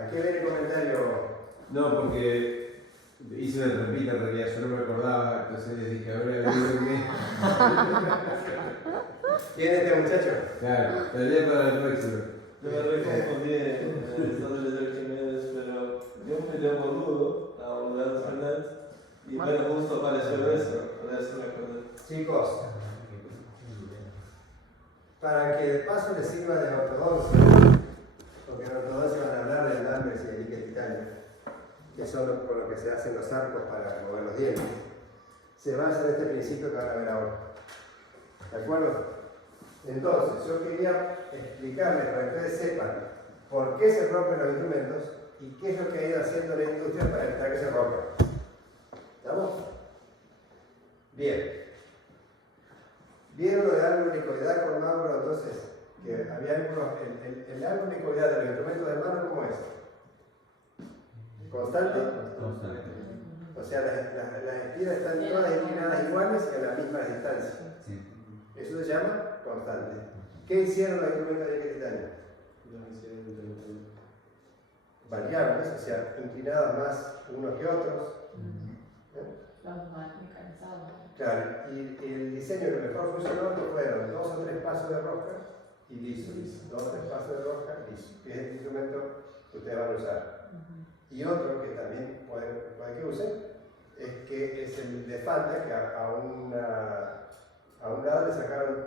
¿A qué viene el comentario? No, porque hice una trampita en realidad, yo no me acordaba, entonces le dije, ahora le digo que... ¿Quién es este muchacho? Claro, tarea para el próximo. Yo me reconfundí en esto de los Jiménez, pero yo me llamo Rudo, a Leonardo Fernández, y bueno, justo apareció eso, por eso me acordé. Chicos, para que de paso les sirva de ortodoncia, porque en ortodoncia van a hablar del Danvers y del níquel titanio, que son con lo que se hacen los arcos para mover los dientes, se basa en este principio que van a ver ahora. ¿De acuerdo? Entonces, yo quería explicarles para que ustedes sepan por qué se rompen los instrumentos y qué es lo que ha ido haciendo la industria para evitar que se rompan. ¿Estamos? Bien. ¿Vieron lo de ángulo unicoidal con Mauro? Entonces, que había el ángulo unicoidal de los instrumentos de mano, ¿cómo es? ¿Constante? Constante. O sea, las espiras están todas inclinadas iguales y a la misma distancia. Sí. Eso se llama constante. ¿Qué hicieron los instrumentos de níquel titanio? Variables, o sea, inclinados más unos que otros. Los más mecanizados. Claro, y el diseño que mejor funcionó fueron 2 o 3 pasos de rosca y liso. 2 o 3 pasos de rosca, liso. Que es el instrumento que ustedes van a usar. Y otro que también puede que usen es que es el de falda, que a un lado le sacaron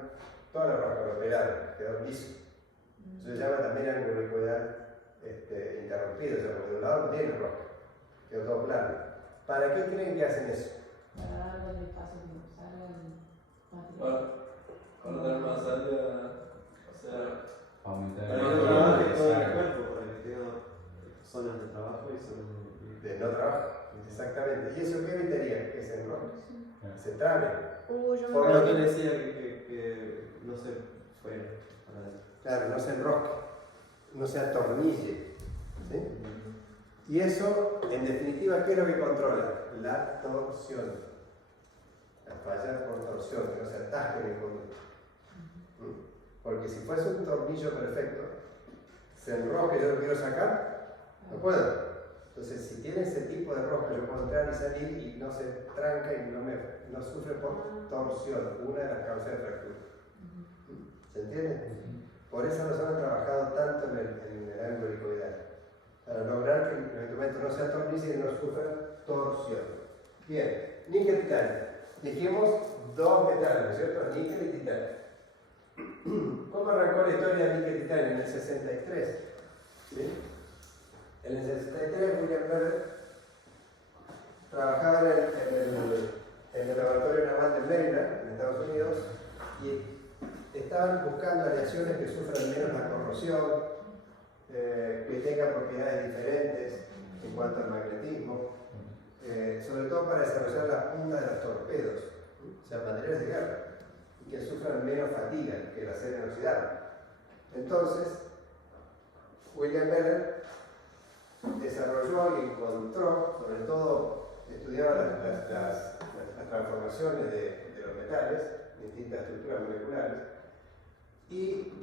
toda la rosca, lo pegaron, quedó liso. Eso se llama también ángulo unicoidal interrumpido, o sea, porque de un lado no tiene rosca, quedó todo plano. ¿Para qué creen que hacen eso? Para darle el espacio de usar el material. Para dar más área, o sea, Aumentar para el que no volumen trabaje de todo el descarga. cuerpo, para que tenga zonas de trabajo y zonas De no trabajo, exactamente. ¿Y eso qué evitaría? Que se enrosque, Claro. se trabe. Yo me Por Por lo lo que que- decía que no se fue para eso. Claro, no se enrosque, no se atornille. ¿Sí? Y eso, en definitiva, ¿qué es lo que controla? La torsión. La falla por torsión, que no se atasque en el conducto. Porque si fuese un tornillo perfecto, se enrosca y yo lo quiero sacar, no puedo. Entonces, si tiene ese tipo de rosca, yo puedo entrar y salir y no se tranca y no sufre por torsión, una de las causas de fractura. ¿Se entiende? Por esa razón han trabajado tanto en el ángulo helicoidal, para lograr que los instrumentos no se atornillen y no sufran torsión. Bien, níquel titanio. Dijimos 2 metales, ¿no es cierto? Níquel y titanio. ¿Cómo arrancó la historia de níquel titanio? En el 63. ¿Sí? En el 63, William Miller trabajaba en el laboratorio naval de Maryland, en Estados Unidos, y estaban buscando aleaciones que sufran menos la corrosión, que tengan propiedades diferentes en cuanto al magnetismo, sobre todo para desarrollar la punta de los torpedos, o sea, materiales de guerra, y que sufran menos fatiga que el acero inoxidable. Entonces, William Miller desarrolló y encontró, sobre todo estudiaba las transformaciones de los metales, distintas estructuras moleculares, y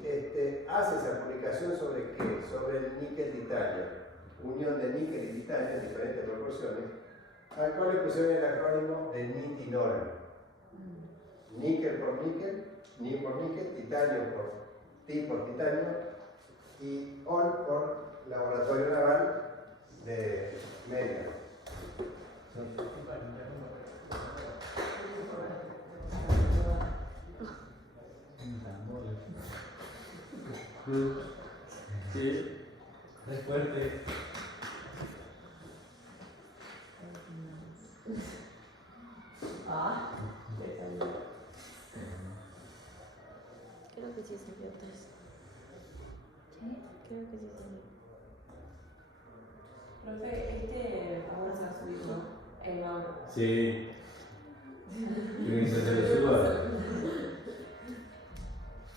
hace esa publicación sobre qué, sobre el níquel titanio, unión de níquel y titanio en diferentes proporciones, al cual le pusieron el acrónimo de nitinol. Níquel por níquel, ni por níquel, titanio por ti por titanio, y OL por Laboratorio Naval de Mérida. Sí, es fuerte. Le salió. Creo que sí salió 3. Creo que sí salió. Profe, ahora se va a subir, ¿no? El Mauro. Sí. ¿Quieren que se lo suba?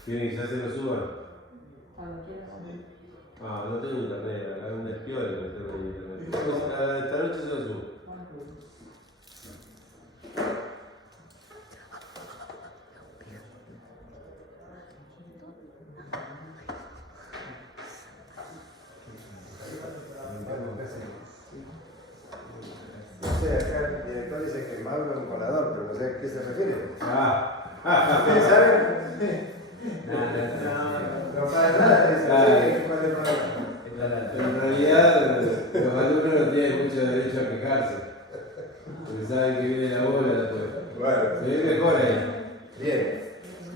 ¿Quieren que se lo suba? Cuando quieras. Ah, no tengo internet, hago un espiola y no tengo internet. Esta noche se lo subo. dice que Mauro es un colador, pero no sé a qué se refiere. Ah, ¿Ustedes saben? no. No para nada, dice. Sí, ¿cuál es el problema? Pero en realidad los alumnos no tienen mucho derecho a quejarse. Porque saben que viene la bola después. Bueno, Se ve mejor ahí. bien.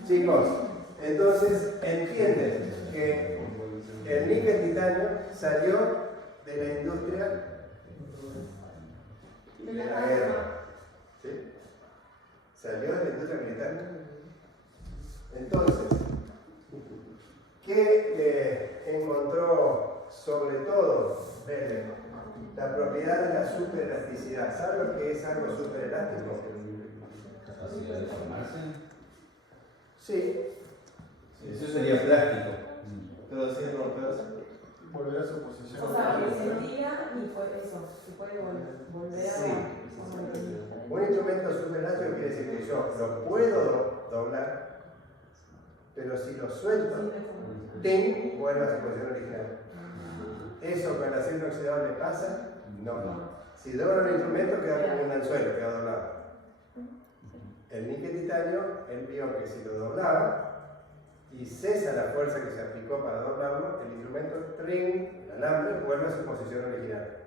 Chicos, entonces entienden que el níquel titanio salió de la industria de la guerra. ¿Sí? Salió de la industria militar. Entonces, ¿qué encontró sobre todo Belle? La propiedad de la superelasticidad. ¿Sabe lo que es algo superelástico? Capacidad de formarse. Sí. Eso sería plástico. Pero sin romperse. Volver a su posición. O sea, que se tira y fue eso, se puede volver a Sí. como tenía. Un instrumento superelástico quiere decir que yo lo puedo doblar, pero si lo suelto, ¡ting!, vuelve a su posición original. ¿Eso con el acero inoxidable pasa? No. Si doblo el instrumento queda como un anzuelo, queda doblado. El níquel titanio, él vio que si lo doblaba y cesa la fuerza que se aplicó para doblarlo, el instrumento, ¡tring!, el alambre, vuelve a su posición original,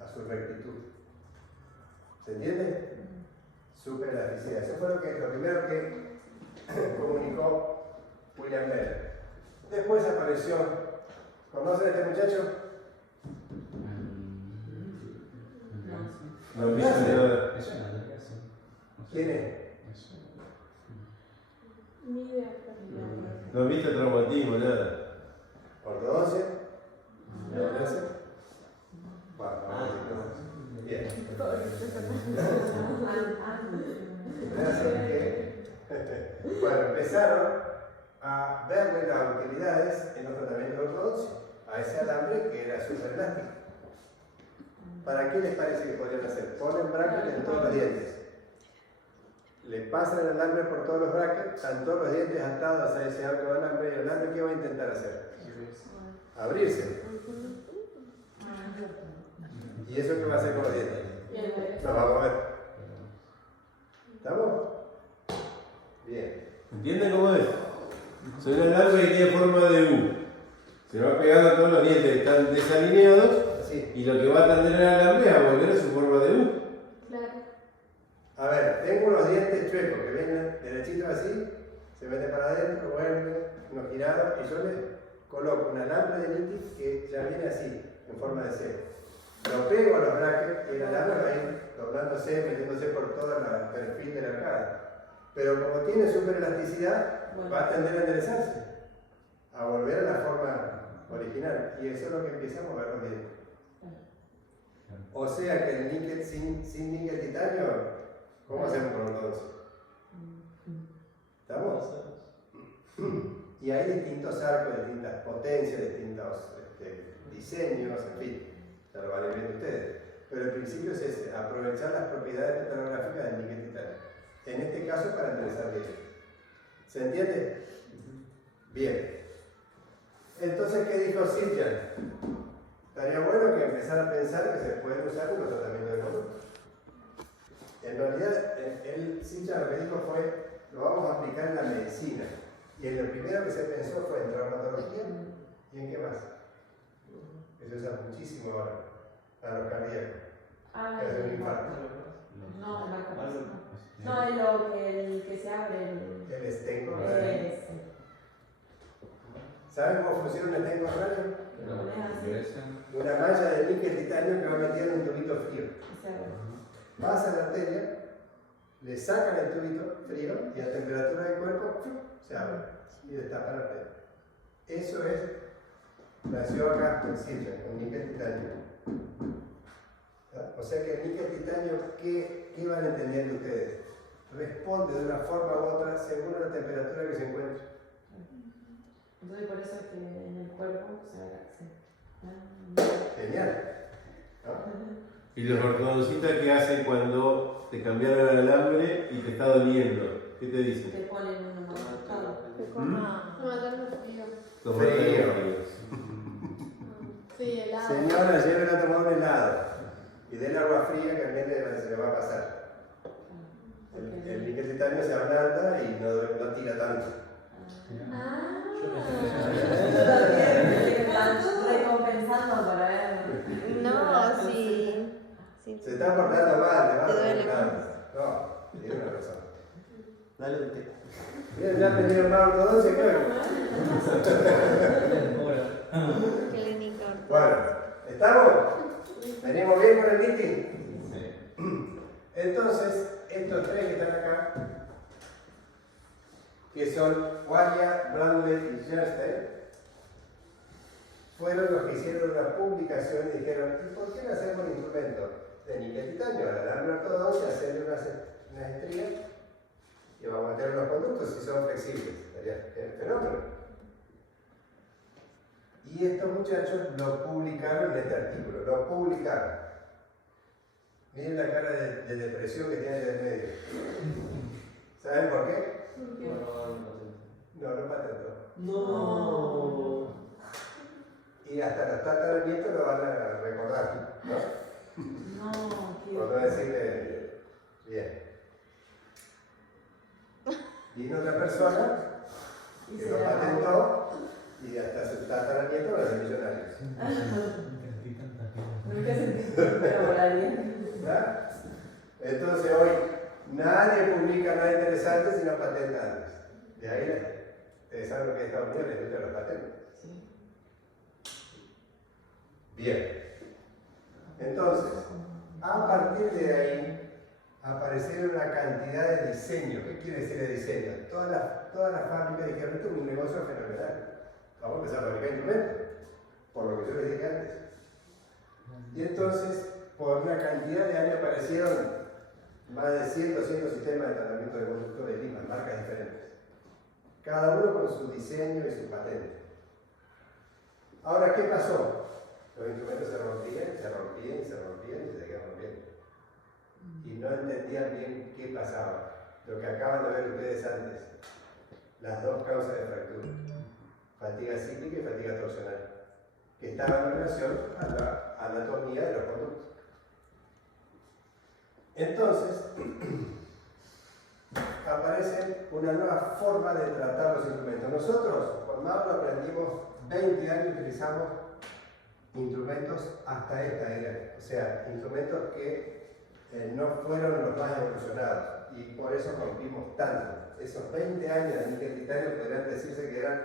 a su rectitud. ¿Se entiende? Superelasticidad. Eso fue lo primero que comunicó William Bell. Después apareció, ¿conocen a este muchacho? Lo mismo de ¿Quién es? Ni idea. no viste traumatismo, nada. ¿Ortodoncia? ¿Neoplasia? Bueno, vamos a decir bien. Bueno, empezaron a verle las utilidades en los tratamientos de ortodoncia, a ese alambre que era súper elástico. ¿Para qué les parece que podrían hacer? Ponen brackets en todos los dientes. Le pasan el alambre por todos los brackets, están todos los dientes atados a ese arco de alambre, y el alambre ¿qué va a intentar hacer? Abrirse. ¿Y eso qué va a hacer con los dientes? Lo vamos a ver. ¿Estamos? Bien. ¿Entienden cómo es? Soy un alambre que tiene forma de U. Se va pegando a todos los dientes que están desalineados Así. y lo que va a tender el alambre es a volver a su forma de U. Claro. A ver, tengo unos dientes chuecos que vienen derechitos así, se meten para adentro, vuelven, unos girados, y yo le coloco un alambre de litis que ya viene así, en forma de C. Lo pego a los brackets y el alambre va a ir doblándose, metiéndose por todo el perfil de la arcada. Pero como tiene superelasticidad, va a tender a enderezarse, a volver a la forma original. Y eso es lo que empezamos a ver los dientes. O sea que el níquel sin níquel titanio, ¿cómo hacemos con ortodoncia? ¿Estamos? Y hay distintos arcos, distintas potencias, distintos diseños, en fin, ya lo van a ir viendo ustedes. Pero el principio es ese, aprovechar las propiedades metalográficas del níquel titanio. En este caso para enderezar bien. ¿Se entiende? Bien. Entonces, ¿qué dijo Sitchin? Estaría bueno que empezara a pensar que se pueden usar en los tratamientos de columna. En realidad, Sitchin lo que dijo fue, lo vamos a aplicar en la medicina. Y en lo primero que se pensó fue en traumatología y en qué más. Eso se usa muchísimo ahora, a los cardíacos. Que hace un infarto. No, en la cabeza. No, el que se abre. El stent El coronario. ¿Saben cómo funciona un stent coronario? Una malla de níquel titanio que va metida en un tubito frío. Pasa la arteria, le sacan el tubito frío y a temperatura del cuerpo se abre y destapa la arteria. Eso es, nació acá en Sitchin, un níquel titanio. O sea que el níquel titanio, ¿qué van entendiendo ustedes? Responde de una forma u otra según la temperatura que se encuentre. Entonces por eso es que en el cuerpo se Genial. ¿No? ¿Y los ortodoncistas qué hacen cuando te cambiaron el alambre y te está doliendo? ¿Qué te dicen? te ponen uno más ajustado. Que coma. No, matarme frío. Tomate Frío. fríos. Sí, helado. Señora, llévela a tomar un helado y déle agua fría que al nene se le va a pasar. titanio se ablanda y no tira tanto. Ah. Yo también, que están recompensando para ver. No, sí. Sí. Se está portando mal, Te duele. No, te digo una cosa. Dale un té. Bien, ya aprendieron más ortodoncia, creo. Clínico. Bueno, ¿estamos? ¿Venimos bien con el meeting? Entonces, estos tres que están acá, que son Walia, Bradley y Jernstein, fueron los que hicieron una publicación y dijeron, ¿y por qué no hacemos un instrumento de níquel titanio? Al alambre ortodoncia, hacerle unas estrías y vamos a meter unos conductos si son flexibles. Sería el fenómeno. Y estos muchachos lo publicaron en este artículo, lo publicaron. Miren la cara de depresión que tiene en medio. ¿Saben por qué? No patentó. No. Y hasta los tataranietos lo van a recordar, ¿no? No, Por no decirle bien. Vino otra persona que lo patentó y hasta su tataranieto van a ser millonarios. Nunca sentí pero volaría. ¿Verdad? Entonces hoy nadie publica nada interesante sino patenta antes. De ahí, ustedes saben lo que es Estados Unidos, les gustan los patentes. Bien. Entonces, a partir de ahí aparecieron una cantidad de diseños. ¿Qué quiere decir de diseño? Todas las fábricas dijeron, esto es un negocio fenomenal. Vamos a empezar a fabricar instrumentos, por lo que yo les dije antes. Y entonces, por una cantidad de años aparecieron más de 100, 200 sistemas de tratamiento de conducto de lima, marcas diferentes. Cada uno con su diseño y su patente. Ahora, ¿qué pasó? Los instrumentos se rompían y se seguían rompiendo. Y no entendían bien qué pasaba. Lo que acaban de ver ustedes antes. Las dos causas de fractura. Fatiga cíclica y fatiga torsional. Que estaban en relación a la anatomía de los conductos. Entonces, aparece una nueva forma de tratar los instrumentos. Nosotros, con Mauro, aprendimos 20 años, utilizamos instrumentos hasta esta era. O sea, instrumentos que no fueron los más evolucionados y por eso rompimos tanto. Esos 20 años de níquel titanio podrían decirse que eran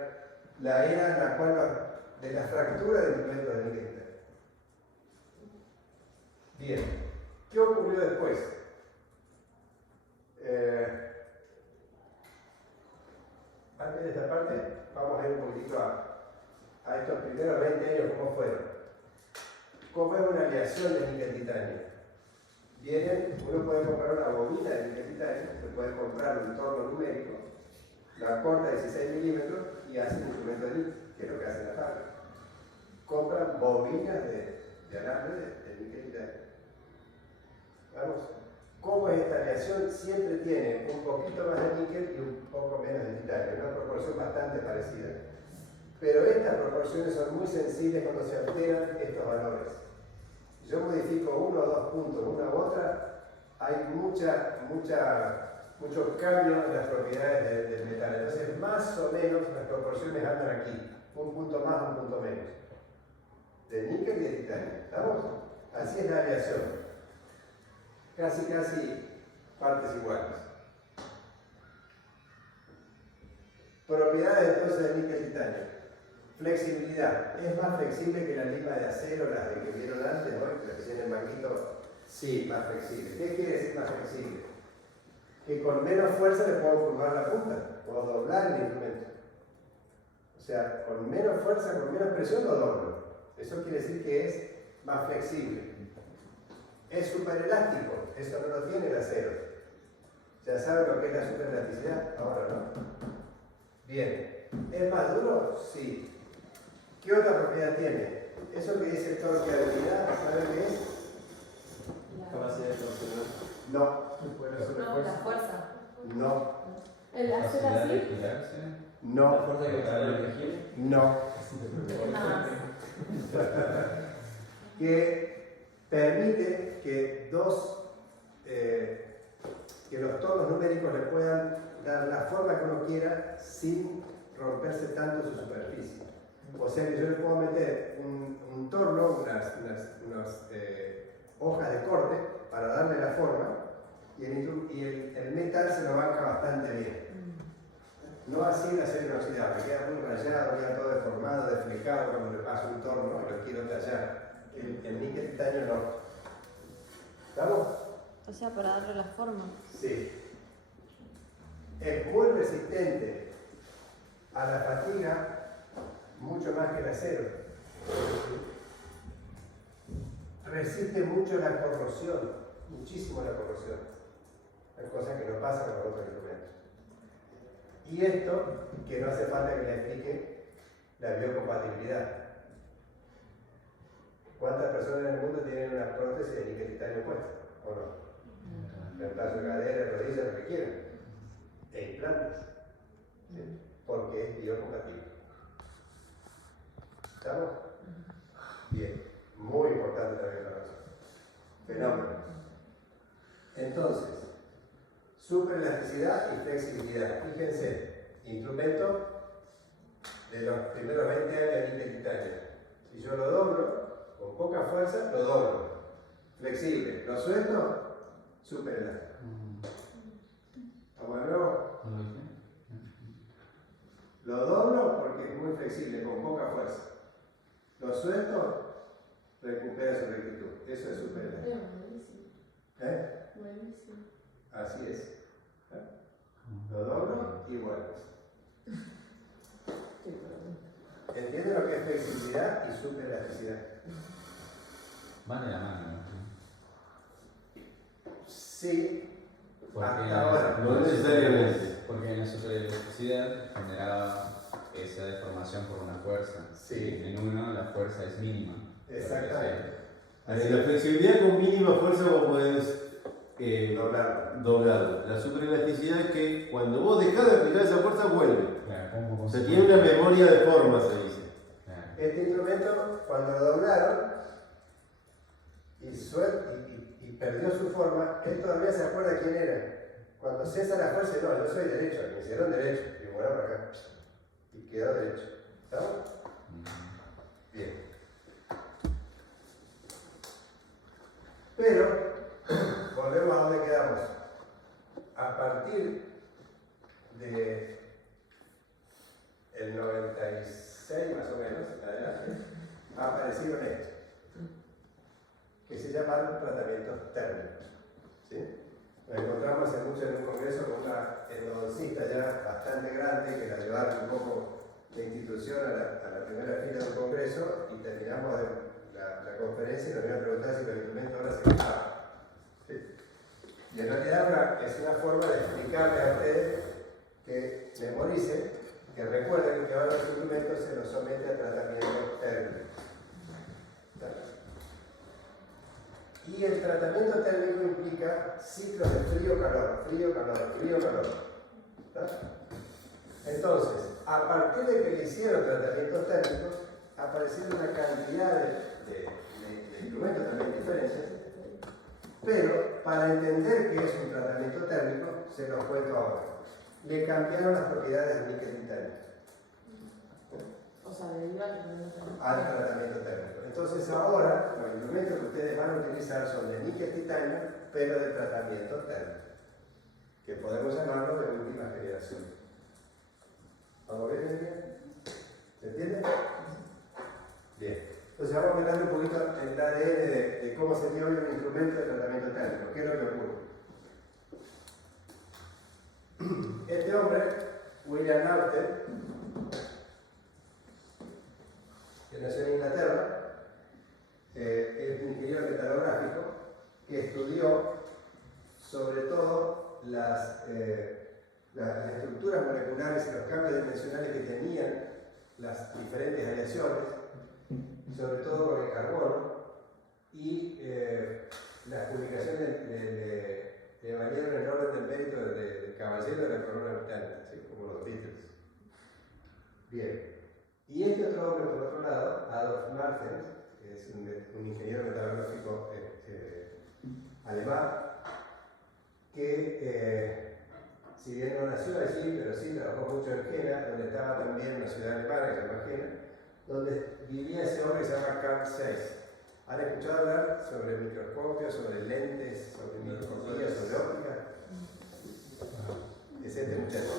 la era en la cual de la fractura de instrumentos de níquel titanio. Bien. ¿Qué ocurrió después? Antes de esta parte, vamos a ir un poquito a estos primeros 20 años, ¿cómo fueron? ¿Cómo es una aleación de níquel titanio? Uno puede comprar una bobina de níquel titanio, se puede comprar un torno numérico, la corta 16 milímetros y hace un instrumento de níquel, que es lo que hace la fábrica. Compran bobinas de alambre de níquel titanio. Vamos, ¿cómo es esta aleación? Siempre tiene un poquito más de níquel y un poco menos de titanio, una proporción bastante parecida. Pero estas proporciones son muy sensibles cuando se alteran estos valores. Si yo modifico uno o dos puntos, una u otra, hay mucho cambio en las propiedades del metal. Entonces, más o menos las proporciones andan aquí, un punto más, un punto menos. De níquel y de titanio. ¿Estamos? Así es la aleación. Casi partes iguales. Propiedades entonces del níquel titanio. Flexibilidad. ¿Es más flexible que la lima de acero, las de que vieron antes, ¿no? Que tienen el manguito. Sí, más flexible. ¿Qué quiere decir más flexible? Que con menos fuerza le puedo curvar la punta, puedo doblar el instrumento. O sea, con menos fuerza, con menos presión lo doblo. Eso quiere decir que es más flexible. Es superelástico, eso no lo tiene el acero. ¿Ya saben lo que es la superelasticidad? Ahora no. Bien. ¿Es más duro? Sí. ¿Qué otra propiedad tiene? Eso que dice torqueabilidad, ¿saben qué es? Capacidad de torsionar. No. No, la fuerza. No. ¿El hacer así? No. La fuerza que sale del tejido. No. ¿Qué más? Que permite que dos que los tonos numéricos le puedan dar la forma que uno quiera sin romperse tanto su superficie. O sea que yo le puedo meter un torno, unas hojas de corte para darle la forma y el metal se lo banca bastante bien. No así el acero inoxidable, queda muy rayado, queda todo deformado, desflecado cuando le paso un torno y lo quiero tallar. El níquel titanio no. ¿Estamos? O sea, para darle la forma. Sí. Es muy resistente a la fatiga, mucho más que el acero. Resiste mucho la corrosión, muchísimo la corrosión. Hay cosas que no pasan con otros instrumentos. Y esto, que no hace falta que le explique la biocompatibilidad. ¿Cuántas personas en el mundo tienen una prótesis de níquel titanio puesta? ¿O no? Reemplazo de cadera, rodillas, lo que quieran. E implantes. ¿Sí? Porque es biocompatible. ¿Estamos? Bien. Muy importante también para nosotros. Fenómeno. Entonces, superelasticidad y flexibilidad. Fíjense, instrumento de los primeros 20 años de níquel titanio. Si yo lo doblo, con poca fuerza, lo doblo. Flexible. Lo suelto, superelástico. ¿Vamos de nuevo? Lo doblo porque es muy flexible, con poca fuerza. Lo suelto, recupera su rectitud. Eso es superelástico. ¿Eh? Buenísimo. Así es. Lo doblo y vuelves. ¿Entienden lo que es flexibilidad y superelasticidad? Van de la mano, ¿no? Sí, Porque hasta ahora. No necesariamente. Porque en la superelasticidad generaba esa deformación por una fuerza. Sí. En uno la fuerza es mínima. Exactamente. La flexibilidad con mínima fuerza vos podés doblarlo. La superelasticidad es que cuando vos dejás de aplicar esa fuerza vuelve. Claro, O sea, tiene una memoria de forma, se dice. Claro. Este instrumento, cuando lo doblaron y perdió su forma, él todavía se acuerda quién era. Cuando cesa la fuerza, no, yo soy derecho, me hicieron derecho, y bueno, para acá, y quedó derecho. ¿Estamos? Bien. Pero, volvemos a donde quedamos. A partir de el 96 más o menos, adelante, aparecieron estos, que se llaman tratamientos térmicos. ¿Sí? Nos encontramos hace mucho en un congreso con una endodoncista ya bastante grande que la llevaron un poco de institución a la primera fila de un congreso y terminamos la conferencia y nos vino a preguntar si el instrumento ahora se usaba. ¿Sí? Y en realidad es una forma de explicarle a ustedes que memoricen, que recuerden que ahora los instrumentos se los somete a tratamiento térmico. Y el tratamiento térmico implica ciclos de frío-calor, frío-calor, frío-calor. Entonces, a partir de que le hicieron tratamientos térmicos, aparecieron una cantidad de instrumentos también diferentes, pero para entender qué es un tratamiento térmico, se los cuento ahora. Le cambiaron las propiedades del níquel titanio O sea, debido al al tratamiento térmico. Entonces ahora los instrumentos que ustedes van a utilizar son de níquel titanio, pero de tratamiento térmico, que podemos llamarlo de última generación. ¿Vamos bien? ¿Se entiende? Bien. Entonces vamos a hablar un poquito en el ADN de cómo sería hoy un instrumento de tratamiento térmico. ¿Qué es lo que ocurre? Este hombre, William Naughton, que nació en Inglaterra, es un ingeniero metalográfico que estudió sobre todo las estructuras moleculares y los cambios dimensionales que tenían las diferentes aleaciones, sobre todo con el carbono, y las publicaciones le valieron el orden del mérito de caballero de la corona británica, así como los Beatles. Bien. Y este otro hombre, por otro lado, Adolf Martens, que es un ingeniero metalográfico alemán, que también, una ciudad alemana que se llama Jena, donde vivía ese hombre que se llama Carl Zeiss. ¿Han escuchado hablar sobre microscopios, sobre lentes, sobre microscopía, sobre óptica? Es este muchacho,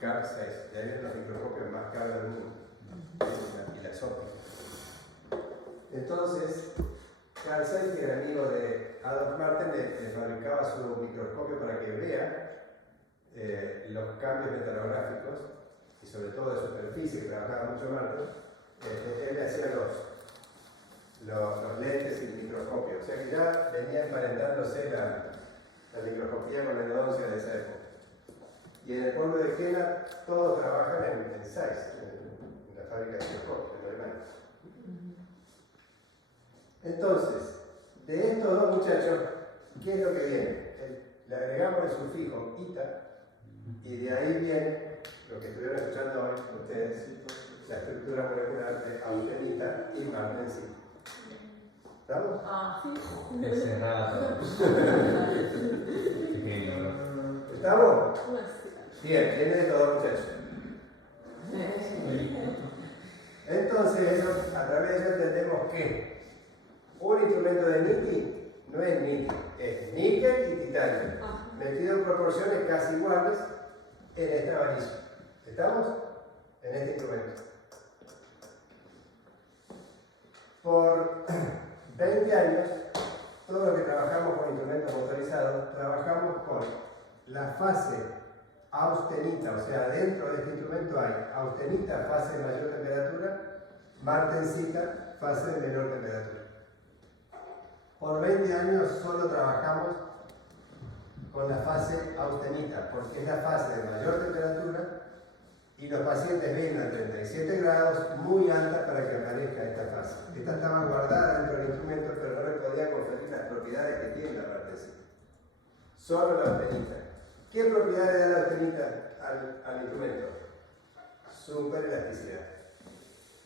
Carl Zeiss. De ahí vienen los microscopios más caros del mundo. Y las ópticas. Entonces, Carl Zeiss, que era amigo de Adolf Martin, le fabricaba su microscopio para que vea los cambios metalográficos y sobre todo de superficie, que trabajaba mucho Martin. Él le hacía los lentes y el microscopio. O sea que ya venía emparentándose la microscopía con la endodoncia de esa época. Y en el pueblo de Jena todos trabajan en Zeiss, en la fábrica de microscopios, en Alemania. Entonces, de estos dos muchachos, ¿qué es lo que viene? Le agregamos el sufijo ita, y de ahí viene lo que estuvieron escuchando hoy ustedes, la estructura molecular de austenita y martensita. ¿Estamos? Ah, sí. Ese rato. Qué genio, bro. ¿Estamos? Una ciudad. Bien, viene de estos dos muchachos. Entonces, a través de eso entendemos que un instrumento de Niki no es Niki, es níquel y titanio, metido en proporciones casi iguales en este abanizo. ¿Estamos? En este instrumento. Por 20 años, todos los que trabajamos con instrumentos motorizados, trabajamos con la fase austenita, o sea, dentro de este instrumento hay austenita, fase de mayor temperatura, martensita, fase de menor temperatura. Por 20 años solo trabajamos con la fase austenita, porque es la fase de mayor temperatura y los pacientes ven a 37 grados muy alta para que aparezca esta fase. Esta estaba guardada dentro del instrumento, pero no le podía conferir las propiedades que tiene la martensita. Solo la austenita. ¿Qué propiedades da la austenita al instrumento? Superelasticidad.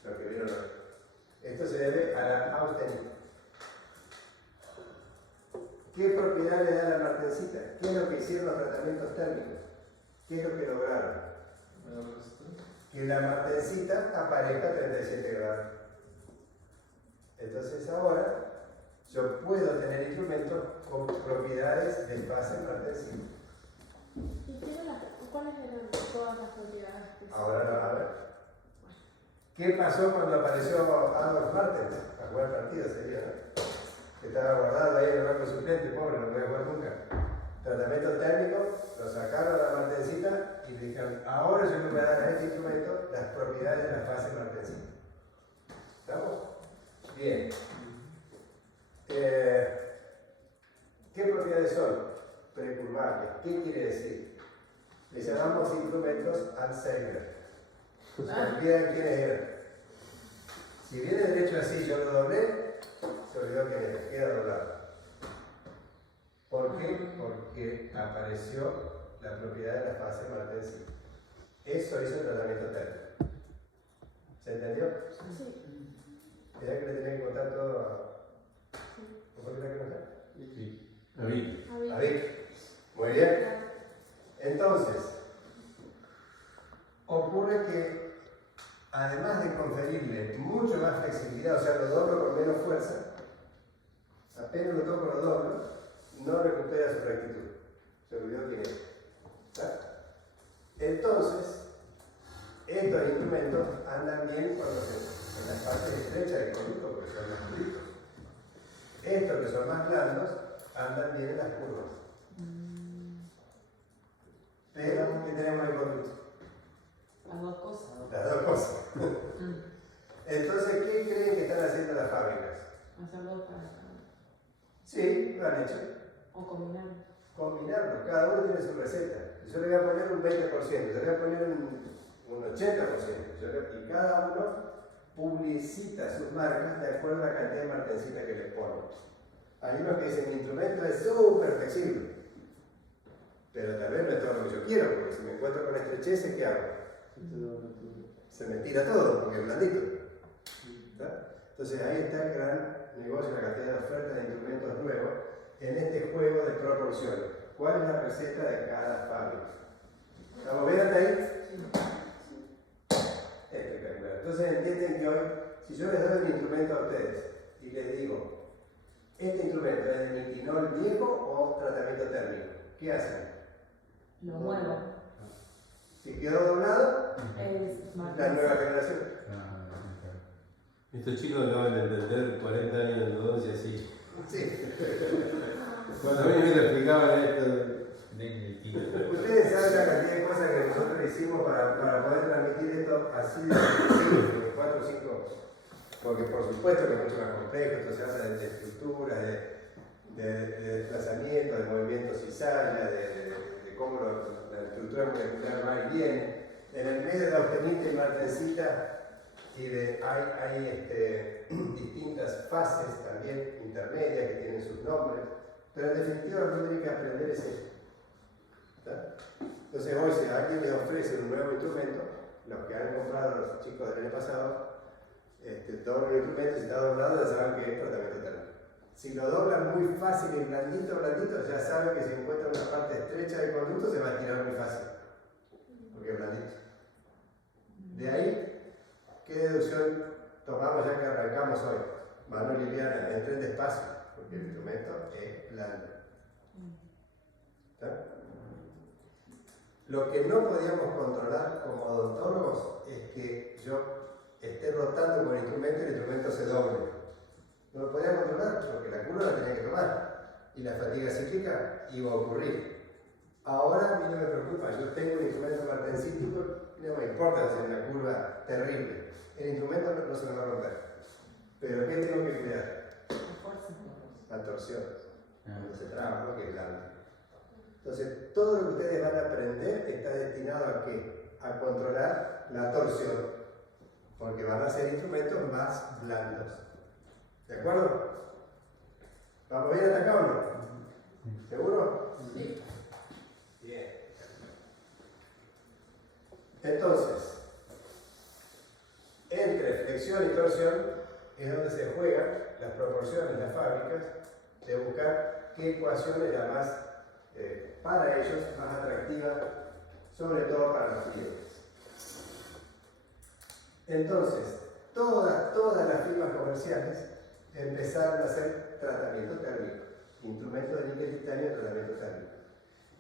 Lo que vieron hoy. Esto se debe a la austenita. ¿Qué propiedad le da la martensita? ¿Qué es lo que hicieron los tratamientos térmicos? ¿Qué es lo que lograron? Que la martensita aparezca a 37 grados. Entonces ahora yo puedo tener instrumentos con propiedades de fase martensita. ¿Y cuáles eran todas las propiedades? Ahora lo van a ver. ¿Qué pasó cuando apareció Adolf Martin a jugar partidos? Que estaba guardado ahí en el banco suplente, pobre, no podía jugar nunca. Tratamiento térmico, lo sacaron a la martensita y le dijeron, ahora yo le voy a dar a este instrumento las propiedades de la fase martensita. ¿Estamos? Bien. ¿Qué propiedades son? Precurvables. ¿Qué quiere decir? Les llamamos instrumentos Alzheimer. Se olvidan quiénes eran. Si viene derecho así, yo lo doblé, se olvidó quién era, queda doblado. ¿Por qué? Porque apareció la propiedad de la fase martensita. Eso hizo el tratamiento térmico. ¿Se entendió? Sí. ¿Era que le tenía que contar todo a... ¿Cómo le tenía que contar? Sí. A Vic. A Vic. Muy bien. Entonces, ocurre que además de conferirle mucho más flexibilidad, o sea, lo doblo con menos fuerza, apenas lo toco, lo doblo, no recupera su rectitud. Se olvidó quién es. Entonces, estos instrumentos andan bien cuando en las partes estrechas del conducto, porque son más duros. Estos que son más blandos andan bien en las curvas. Pero, ¿qué tenemos en el conducto? Las dos cosas. Las dos cosas. Entonces, ¿qué creen que están haciendo las fábricas? Hacer dos para Sí, lo han hecho. o combinar. Combinarlo, cada uno tiene su receta. Yo le voy a poner un 20%, yo le voy a poner un 80%, y cada uno publicita sus marcas de acuerdo a la cantidad de martensita que les pone. Hay unos que dicen, mi instrumento es súper flexible, pero tal vez no es todo lo que yo quiero, porque si me encuentro con estrecheces, ¿qué hago? Se me tira todo, porque es blandito. Entonces ahí está el gran negocio, la cantidad de ofertas de instrumentos nuevos en este juego de proporciones. ¿Cuál es la receta de cada fábrica? ¿Estamos bien hasta ahí? si yo les doy un instrumento a ustedes y les digo, ¿este instrumento es de nitinol viejo o tratamiento térmico? ¿Qué hacen? Lo muevo. Si quedó doblado, Es más la nueva generación. Estos chicos acaban de entender 40 años de endodoncia así. Sí. Cuando a mí me lo explicaban esto. Ustedes saben la cantidad de cosas que nosotros hicimos para poder transmitir esto así de sencillo, de 4 o 5. Porque por supuesto que es mucho más complejo, esto se habla de estructuras, de desplazamiento, de movimientos cizalla, de cómo la estructura molecular va y viene. En el medio de la austenita y martensita hay distintas fases también intermedias que tienen sus nombres, pero en definitiva lo que tienen que aprender es esto. ¿Está? Entonces hoy si alguien les ofrece un nuevo instrumento, los que han comprado los chicos del año pasado, doblan el instrumento y si está doblado ya saben que es tratamiento térmico. Si lo doblan muy fácil y blandito, ya saben que si encuentran una parte estrecha del conducto se va a tirar muy fácil, porque es blandito. De ahí, ¿qué deducción tomamos ya que arrancamos hoy? Mano liviana, entren despacio, porque el instrumento es blando. ¿Está? Lo que no podíamos controlar como odontólogos es que yo esté rotando con el instrumento se doble. No lo podía controlar porque la curva la tenía que tomar y la fatiga cíclica iba a ocurrir. Ahora a mí no me preocupa, yo tengo un instrumento martensítico, no me importa si es una curva terrible. El instrumento no se me va a romper. Pero ¿qué tengo que cuidar? La torsión. Cuando se traba, ¿no? Que es grande. Entonces, todo lo que ustedes van a aprender está destinado a ¿qué? A controlar la torsión. Porque van a ser instrumentos más blandos. ¿De acuerdo? ¿Vamos bien hasta acá o no? ¿Seguro? Sí. Bien. Entonces, entre flexión y torsión es donde se juegan las proporciones en las fábricas de buscar qué ecuación es la más, para ellos, más atractiva, sobre todo para los clientes. Entonces, todas las firmas comerciales empezaron a hacer tratamiento térmico, instrumentos de níquel titanio, tratamiento térmico.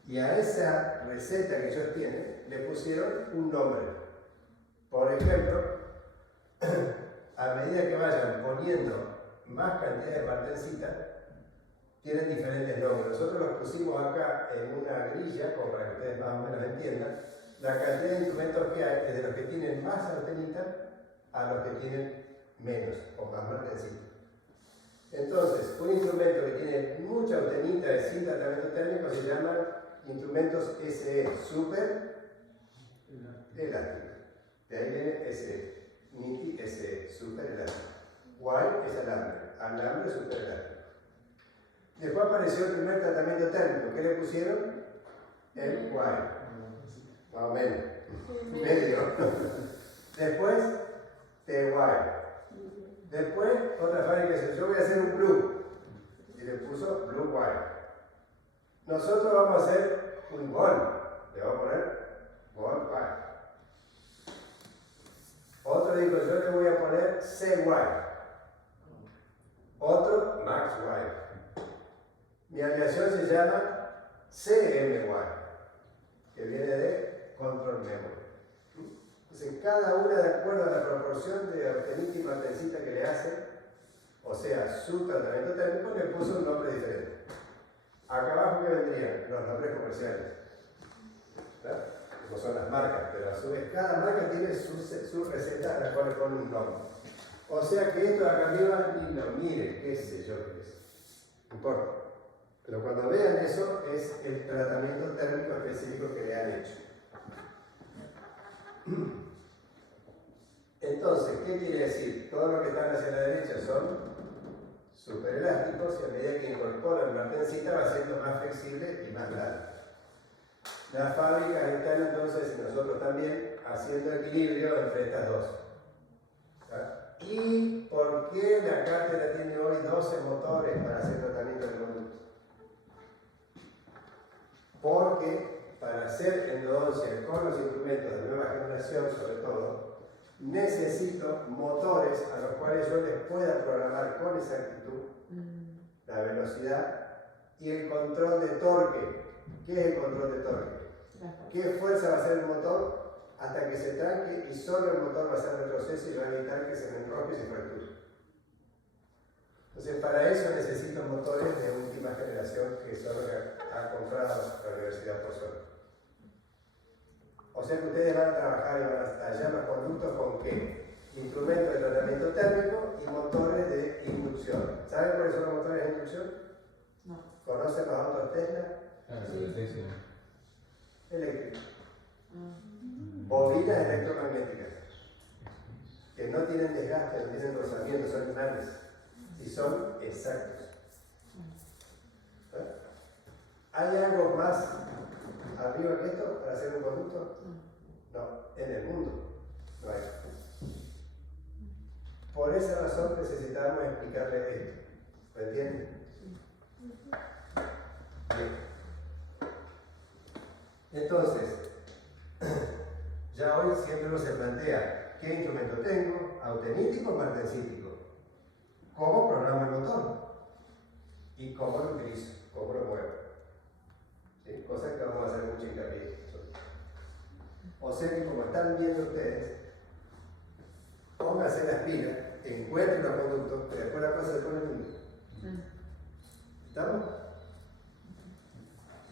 Y a esa receta que ellos tienen le pusieron un nombre. Por ejemplo, a medida que vayan poniendo más cantidad de martensita, tienen diferentes nombres. Nosotros los pusimos acá en una grilla, como para que ustedes más o menos entiendan, la cantidad de instrumentos que hay, desde los que tienen más austenita a los que tienen menos o más martensita. Entonces, un instrumento que tiene mucha austenita y sin tratamiento térmico se llaman instrumentos SE, super elástico. De ahí viene SE, NITI SE, super elástico. Y es alambre super elástico. Después apareció el primer tratamiento térmico. ¿Qué le pusieron? El Y. Más o menos. Medio. Después, TY. Después, otra fábrica dice, yo voy a hacer un blue. Y le puso blue Y. Nosotros vamos a hacer un gold. Le vamos a poner gold Y. Otro dijo, yo le voy a poner CY. Otro, Max Y. Mi aleación se llama CMY, que viene de Control Memory. Entonces, cada una de acuerdo a la proporción de austenita y martensita que le hacen, o sea, su tratamiento térmico, le puso un nombre diferente. Acá abajo que vendrían los nombres comerciales, ¿verdad? Como son las marcas, pero a su vez cada marca tiene su receta a la cual le pone un nombre. O sea que esto de acá arriba, ni lo mire, qué sé yo qué es. No importa. Pero cuando vean eso, es el tratamiento térmico específico que le han hecho. Entonces, ¿qué quiere decir? Todo lo que están hacia la derecha son superelásticos y a medida que incorporan martensita va siendo más flexible y más blando. Las fábricas están entonces, y nosotros también, haciendo equilibrio entre estas dos. ¿Está? ¿Y por qué la cátedra tiene hoy 12 motores para hacer tratamiento de conductos? Porque para hacer endodoncia con los instrumentos de nueva generación, sobre todo, necesito motores a los cuales yo les pueda programar con exactitud la velocidad y el control de torque. ¿Qué es el control de torque? ¿Qué fuerza va a hacer el motor hasta que se tranque y solo el motor va a hacer retroceso y va a evitar que se me enrosque y se fracture? Entonces, para eso necesito motores de última generación que son los que ha comprado la Universidad por Sol. O sea que ustedes van a trabajar y van a tallar los conductos con ¿qué? Instrumentos de tratamiento térmico y motores de inducción. ¿Saben cuáles son los motores de inducción? No. ¿Conocen los autos Tesla? Claro, sí, sí, sí. Eléctricos. Bobinas electromagnéticas. Que no tienen desgaste, no tienen rozamiento, son grandes. Y son exactos. ¿Eh? ¿Hay algo más arriba que esto para hacer un conducto? No, en el mundo no hay. Por esa razón necesitamos explicarle esto. ¿Lo entienden? Bien. Entonces, ya hoy siempre uno se plantea qué instrumento tengo, autenítico o martensítico. ¿Cómo programo el motor? ¿Y cómo lo utilizo? ¿Cómo lo muevo? ¿Sí? Cosas que vamos a hacer mucho hincapié. O sea que como están viendo ustedes, pónganse las pilas, encuentren los conductos, pero después la cosa se pone linda. ¿Estamos?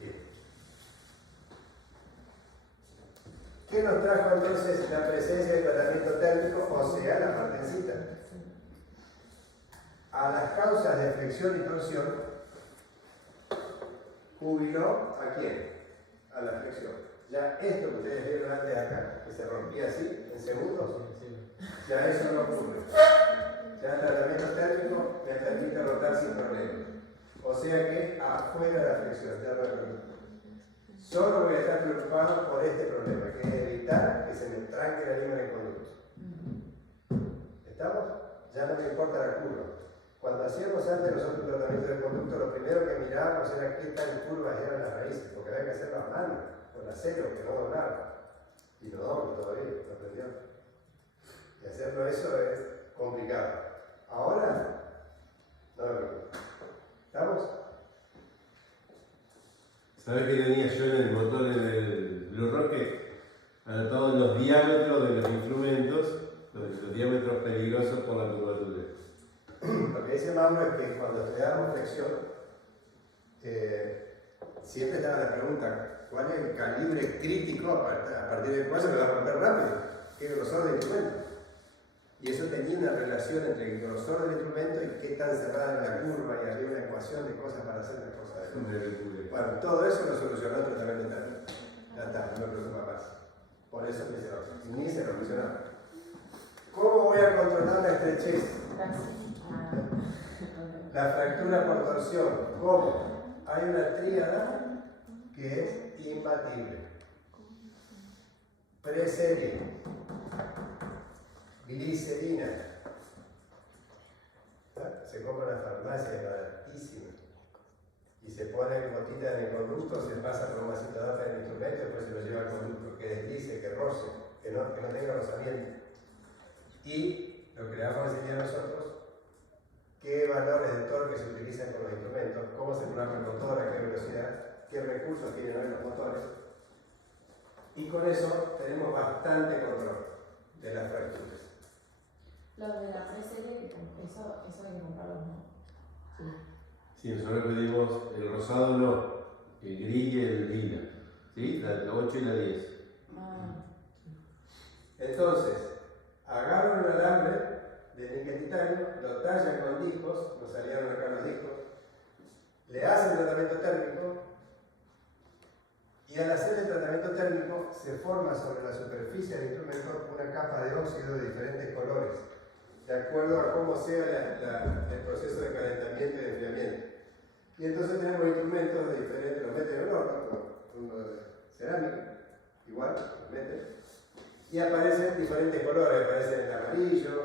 Bien. ¿Qué nos trajo entonces la presencia del tratamiento térmico, o sea, la martensita? A las causas de flexión y torsión, jubiló ¿a quién? A la flexión. Ya esto que ustedes vieron antes acá, que se rompía así en segundos, ya eso no ocurre. Ya el tratamiento térmico me permite rotar sin problema. O sea que afuera de la flexión, ya no hay problema. Solo voy a estar preocupado por este problema, que es evitar que se me tranque la línea de conducto. ¿Estamos? Ya no me importa la curva. Cuando hacíamos antes nosotros un tratamiento de conducto, lo primero que mirábamos era qué tan curvas eran las raíces, porque había que hacerlo a mano, con acero, que no doblaba. Y lo doblo todavía, lo aprendió. Y hacerlo eso es complicado. Ahora, no me preocupo. ¿Estamos? ¿Sabes qué tenía yo en el motor en el Blue Rocket? Anotado los diámetros de los instrumentos, los diámetros peligrosos por la curvatura. Lo que dice Mauro es que cuando estudiábamos flexión, siempre estaba la pregunta, ¿cuál es el calibre crítico a partir del cual se me va a romper rápido? ¿Qué grosor del instrumento? Y eso tenía una relación entre el grosor del instrumento y qué tan cerrada era la curva, y había una ecuación de cosas para hacer las cosas de bueno, todo eso lo solucionó el tratamiento térmico. Ya está, no me preocupa más. Por eso ni se lo mencionaba. ¿Cómo voy a controlar la estrechez? La fractura por torsión. ¿Cómo? Hay una tríada que es imbatible. Preserin, glicerina. Se compra en la farmacia, es baratísima. Y se pone gotita en el conducto, se pasa por un vasito de agua en el instrumento y después se lo lleva al conducto, que deslice, que roce, que no tenga rozamiento. Y lo que le vamos a enseñar a nosotros, qué valores de torque se utilizan con los instrumentos, cómo se programa el motor, a qué velocidad, qué recursos tienen hoy los motores. Y con eso tenemos bastante control de las fracturas. Lo de la preserie, eso hay que comprarlo, ¿no? Sí. Sí, nosotros pedimos el rosado no, el gris y el lila. ¿Sí? La 8 y la 10. Entonces, agarran un alambre de níquel titanio, lo tallan con discos, nos salieron acá los discos, le hacen tratamiento térmico y al hacer el tratamiento térmico se forma sobre la superficie del instrumento una capa de óxido de diferentes colores, de acuerdo a cómo sea el proceso de calentamiento y de enfriamiento. Y entonces tenemos instrumentos de diferentes, los meten en el horno, uno de cerámica, igual, los meten, y aparecen diferentes colores, aparece el amarillo,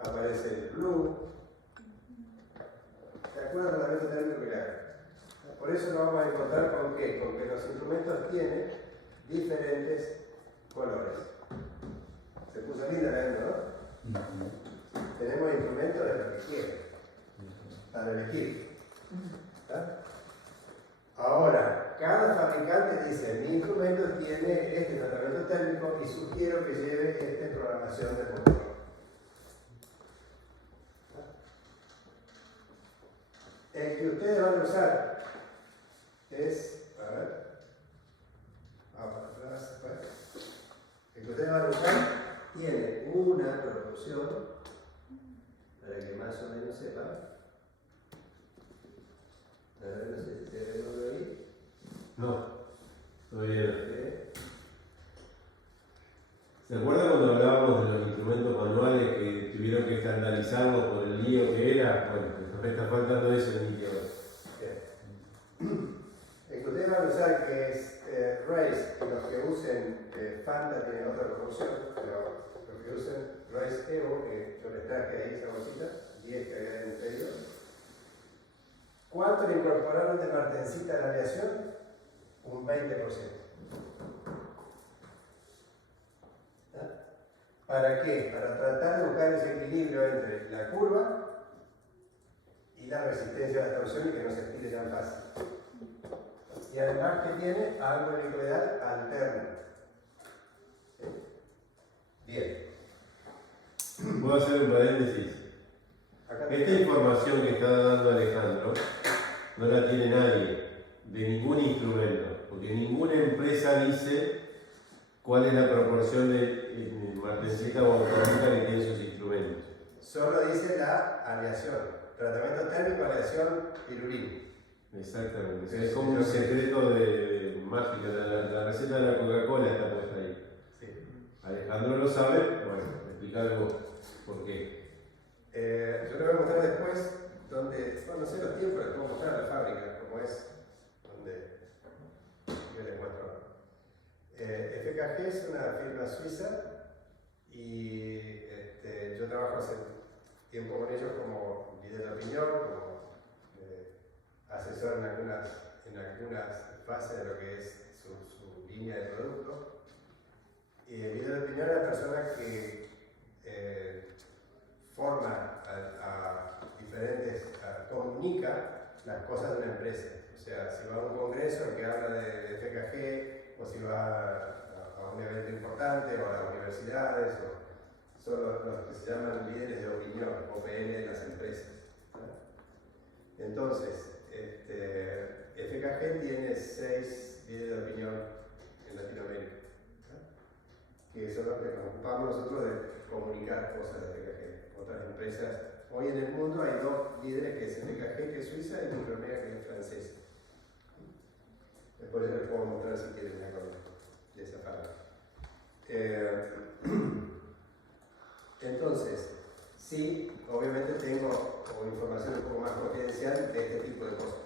aparece el blue, de acuerdo al tratamiento térmico que le hagan. Por eso nos vamos a encontrar con ¿qué? Con que los instrumentos tienen diferentes colores. puso linda la demo, ¿no? Tenemos instrumentos de lo que quieran, para elegir. ¿Está? Ahora, cada fabricante dice, mi instrumento tiene este tratamiento térmico y sugiero que lleve esta programación de motor. El que ustedes van a usar es, a ver, vamos atrás, bueno. El que ustedes van a usar tiene una proporción, para que más o menos sepan. A ver, no sé si se ve algo ahí. No, todavía no. ¿Se acuerdan cuando hablábamos de los instrumentos manuales que tuvieron que estandarizarlos por el lío que era? Bueno, nos está faltando eso en el ahora. El que ustedes van a usar, que es Race, los que usen Fanta tienen otra proporción, pero los que usen Race Evo, que yo les traje ahí esa bolsita, 10 que había en el pedido. ¿Cuánto le incorporaron de martencita a la aleación? Un 20%. ¿Para qué? Para tratar de buscar ese equilibrio entre la curva y la resistencia a la torsión y que no se estire tan fácil. Y además que tiene algo helicoidal alterno. Bien. Puedo hacer un paréntesis. Esta información que está dando Alejandro no la tiene nadie, de ningún instrumento, porque ninguna empresa dice cuál es la proporción de martencita o automóvil que tiene sus instrumentos. Solo dice la aleación, tratamiento térmico, aleación, pirulina. Exactamente, o sea, es como un secreto de mágica, la receta de la Coca-Cola está puesta ahí. Sí. Alejandro lo sabe, bueno, explícale vos por qué. Yo le voy a mostrar después donde, bueno, no sé los tiempos, les puedo mostrar la fábrica, cómo es, donde yo les muestro ahora. FKG es una firma suiza y yo trabajo hace tiempo con ellos como líder de opinión, como asesor en algunas fases de lo que es su línea de producto. Y el líder de opinión es la persona que forma a diferentes, comunica las cosas de una empresa. O sea, si va a un congreso que habla de FKG, o si va a un evento importante, o a las universidades, o son los que se llaman líderes de opinión, OPN de las empresas. Entonces, FKG tiene 6 líderes de opinión en Latinoamérica, que son los que nos ocupamos nosotros de comunicar cosas de FKG. Otras empresas, hoy en el mundo hay 2 líderes, que es FKG, que es suiza, y Micromega, que es francesa. Después yo les puedo mostrar si quieren la de esa palabra. Entonces, sí, obviamente tengo información un poco más confidencial de este tipo de cosas.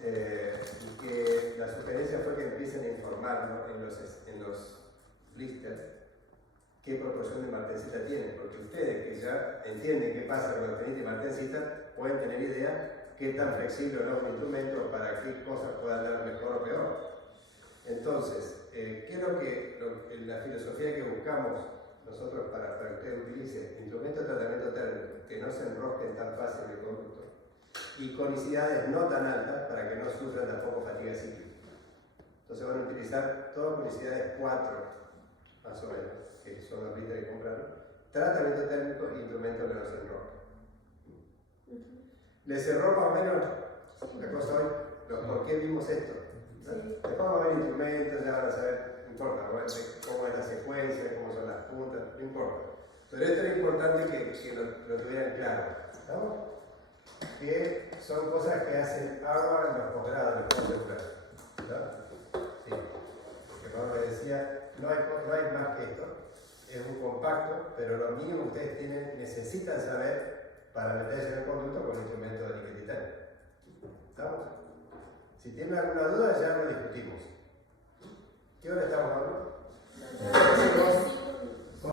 Y que la sugerencia fue que empiecen a informarnos en los blisters qué proporción de martencita tienen, porque ustedes que ya entienden qué pasa con la tenita y martencita pueden tener idea qué tan flexible es un instrumento para qué cosas puedan dar mejor o peor. Entonces, ¿qué es la filosofía que buscamos nosotros para que ustedes utilicen? Instrumentos de tratamiento térmico que no se enrosquen tan fácil en el conductor y conicidades no tan altas para que no sufran tampoco fatiga cíclica. Entonces van a utilizar todas conicidades 4 más o menos, que son los blisters que compraron, tratamiento térmico e instrumentos que no se enroscan. ¿Les cerró más o menos la cosa hoy? ¿Por qué vimos esto? ¿No? Sí. Después vamos a ver instrumentos, ya van a saber, no importa, cómo es la secuencia, cómo son las puntas, no importa. Pero esto es importante que lo tuvieran claro, ¿no? Que son cosas que hacen agua en los posgrados, en los posgrados, ¿no? Sí. Porque Pablo me decía, no hay más que esto, es un compacto, pero lo mínimo que ustedes necesitan saber para meterse en el conducto con el instrumento de níquel titanio. ¿Estamos? Si tienen alguna duda ya lo discutimos. ¿Qué hora estamos hablando?